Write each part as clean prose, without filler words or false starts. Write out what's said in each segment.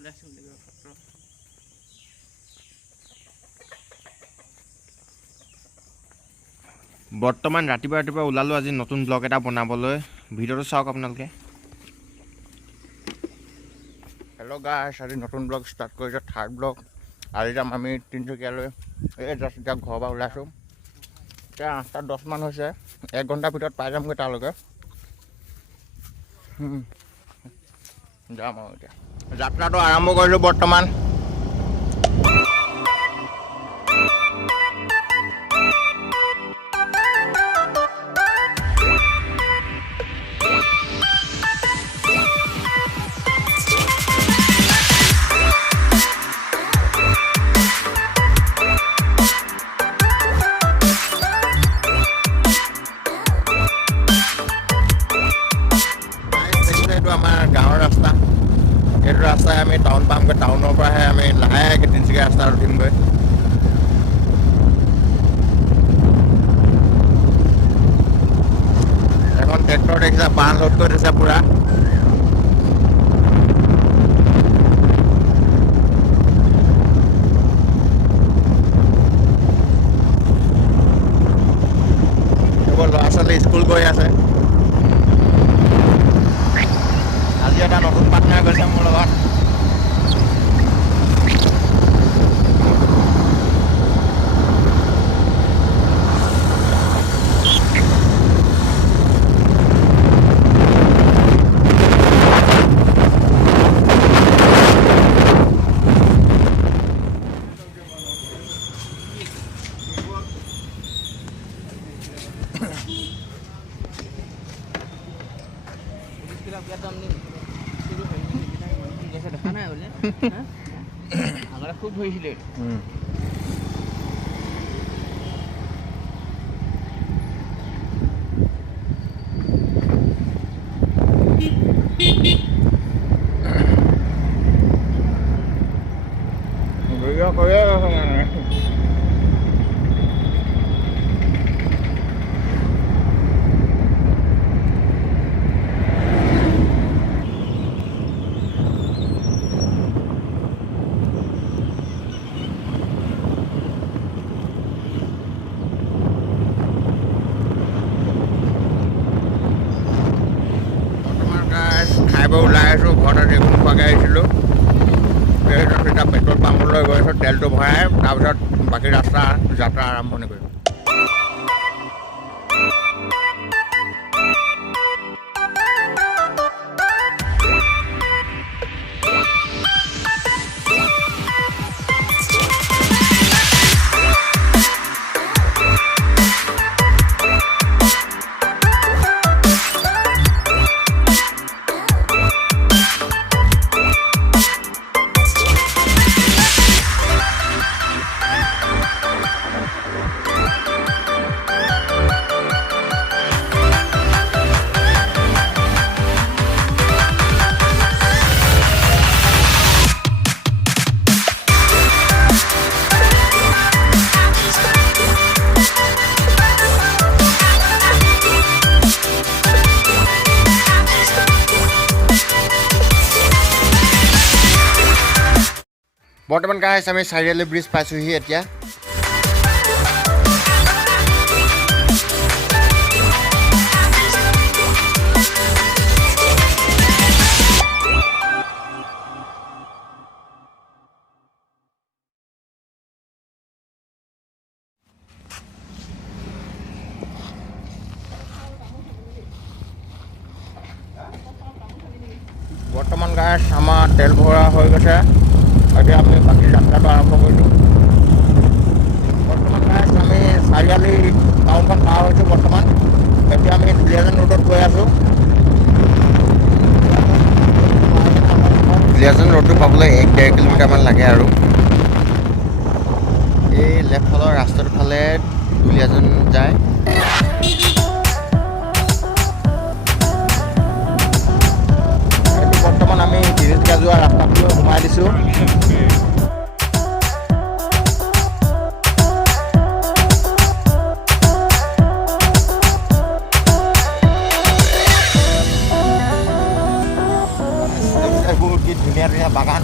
ওলাইছোঁ বুলি সত্ৰ। বৰ্তমান ৰাতিপুৱা ওলালোঁ আজি নতুন ব্লগ এটা বনাবলৈ। ভিডিঅ'টো চাওক আপোনালোকে। হেল্ল' গাইছ, আজি নতুন ব্লগ ষ্টাৰ্ট কৰিছোঁ, থাৰ্ড ব্লগ। আজি যাম আমি তিনিচুকীয়ালৈ। এই জাষ্ট এতিয়া ঘৰৰ পৰা ওলাইছোঁ। এতিয়া 8:10 হৈছে, 1 ঘণ্টাৰ ভিতৰত পাই যামগৈ তালৈকে। যাম আৰু এতিয়া যাত্ৰাটো আৰম্ভ কৰিলোঁ বৰ্তমান। আমাৰ গাঁৱৰ ৰাস্তা, এইটো ৰাস্তাই আমি টাউন পামগৈ। টাউনৰ পৰাহে আমি লাহেকৈ তিনিচুকীয়া ৰাস্তাত উঠিমগৈ। এখন ট্ৰেক্টৰ দেখিছা, বাঁহ লোড কৰি দিছে পূৰা। এইবোৰ ল'ৰা ছোৱালী স্কুল গৈ আছে। আজি এটা নতুন পাৰ্টনাৰ গৈছে মোৰ লগত। দেখা নাই বোলে আগতে খুব ধৰিছিলে। খাই বৈ ওলাই আহিছোঁ, ঘৰতে দেখোন খোৱাকৈ আহিছিলোঁ। তাৰপিছত এতিয়া পেট্ৰল পাম্পলৈ গৈ আছোঁ, তেলটো ভৰাই তাৰপিছত বাকী যাত্ৰা আৰম্ভণি কৰিম। বৰ্তমান গাইছ আমি চাৰিআলি ব্ৰিজ পাইছোঁহি এতিয়া। বৰ্তমান গাইছ আমাৰ তেল ভৰা হৈ গৈছে। এতিয়া আমি বাকী যাত্ৰাটো আৰম্ভ কৰিছোঁ। বৰ্তমান গাইছ আমি চাৰিআলি টাউনখন পাৰ হৈছোঁ। বৰ্তমান এতিয়া আমি দুলীয়াজান ৰোডত গৈ আছোঁ। দুলীয়াজান ৰোডটো পাবলৈ 1-1.5 কিলোমিটাৰমান লাগে আৰু এই লেফ্ট ফালৰ ৰাস্তাটোৰ ফালে দুলীয়াজান যায়। বৰ্তমান আমি তিনিচুকীয়া যোৱা ৰাস্তাটো সোমাই দিছোঁ। বহুত কি ধুনীয়া ধুনীয়া বাগান।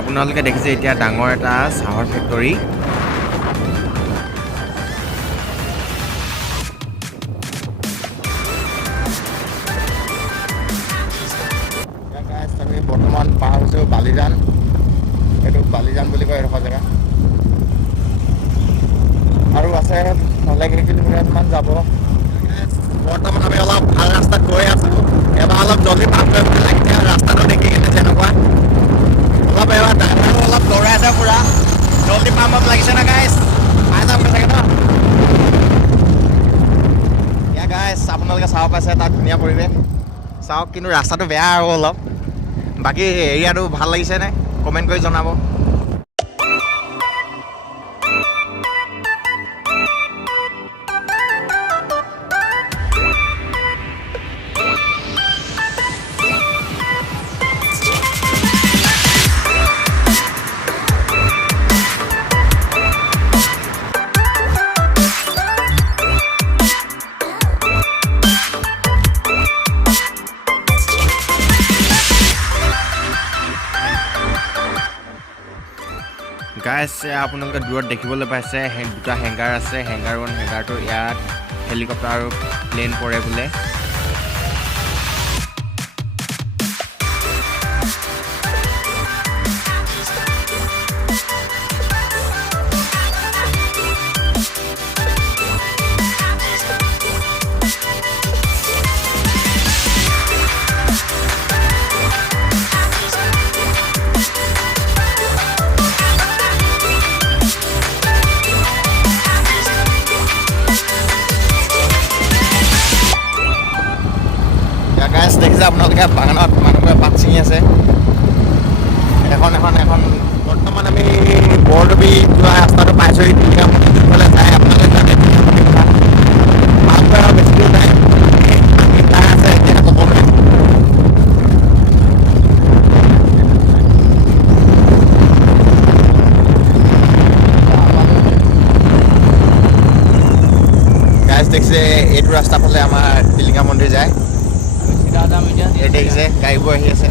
আপোনালোকে দেখিছে এতিয়া ডাঙৰ এটা চাহৰ ফেক্টৰী। আমি বৰ্তমান পাৰ হৈছোঁ বালিজান। এইটো বালিজান বুলি কয় এডোখৰ জেগা। আৰু আছে 9 কিলোমিটাৰমান যাব। বৰ্তমান আমি অলপ ভাল ৰাস্তাত গৈ আছোঁ। এবাৰ অলপ জলদি পাৰ কৰিব লাগিছে ৰাস্তাটো দেখি কিনে যেনেকুৱা। অলপ এবাৰ ড্ৰাইভাৰো অলপ দৌৰাই আছে পূৰা। জলদি পাৰ হ'ব লাগিছে না গাইছ? পাই যাম চাগে ন? এয়া গাইছ আপোনালোকে চাব পাইছে তাত ধুনীয়া পৰিৱেশ। চাওক, কিন্তু ৰাস্তাটো বেয়া আৰু অলপ। বাকী এৰিয়াটো ভাল লাগিছে নে? কমেণ্ট কৰি জনাব। গাইছ আপোনালোকে দূৰত দেখিবলৈ পাইছে দুটা হেংগাৰ আছে। হেংগাৰ 1 হেংগাৰ 2 ইয়াত হেলিকপ্টাৰ আৰু প্লেন পৰে বোলে। দেখিছে আপোনালোকে বাগানত মানুহে পাত ছিঙি আছে। এখন বৰ্তমান আমি বৰডুবি যোৱা ৰাস্তাটো পাইছোঁহি। টিলিঙা মন্দিৰলৈ যায় আপোনালোকে জানে। আৰু বেছি দূৰ নাই, তাৰ আছে এতিয়া সকলোৱে। গাইজ দেখিছে এইটো ৰাস্তা ফালে আমাৰ টিলিঙা মন্দিৰ যায়। এই দেখিছে গাড়ীবোৰ আহি আছে।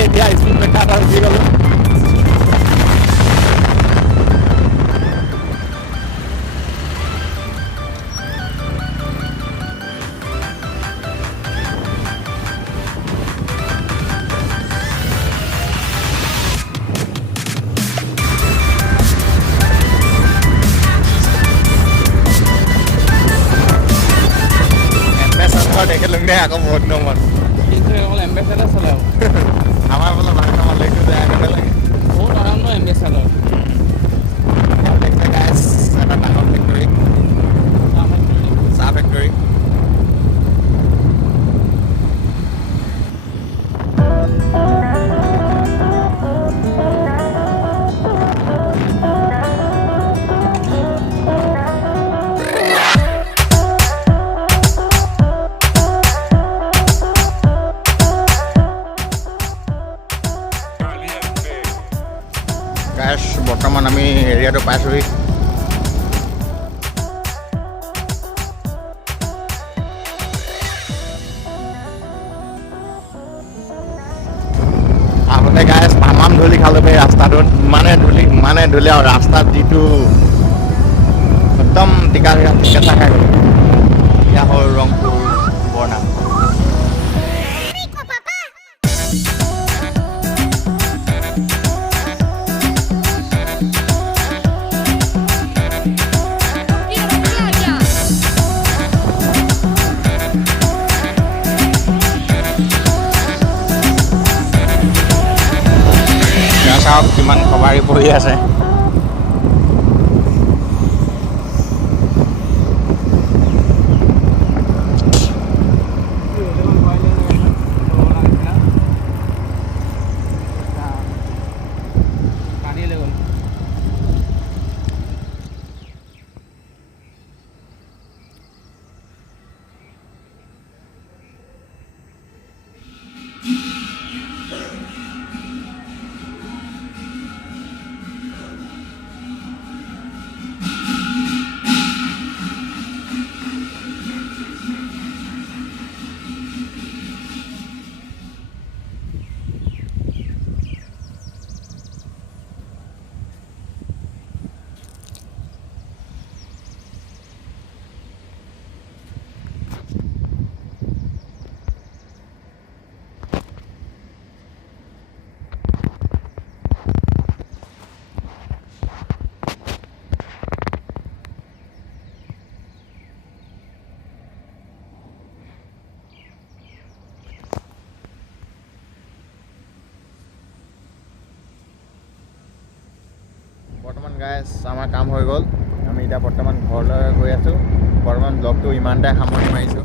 এতিয়া স্কুল মেটা এটা উঠি গ'লো। একেলগে আকৌ বহুত নম্বর এম্বেচাডাৰ চলাও আমাৰ বোলে বাহিৰ আমাৰ লৈকে যায় আগতে লাগে বহুত আৰাম ন এম্বেচাডাৰ এটা ডাঙৰ ফেক্টৰী চাহ ফেক্টৰী বৰ্তমান আমি এৰিয়াটো পাইছোঁহি। আহোঁতে গাইছ তামাম ধূলি খালোঁ এই ৰাস্তাটোত। ইমানে ধূলি আৰু ৰাস্তাত যিটো একদম টিকা কেঁচা খাই গ'লোঁ। এয়া হ'ল ৰংপুৰ বৰ্ণা। চাওক কিমান সবাৰি পৰি আছে। গাইছ আমাৰ কাম হৈ গ'ল আমি এতিয়া বৰ্তমান ঘৰলৈ গৈ আছোঁ বৰ্তমান ব্লগটো ইমানতে সামৰণি মাৰিছোঁ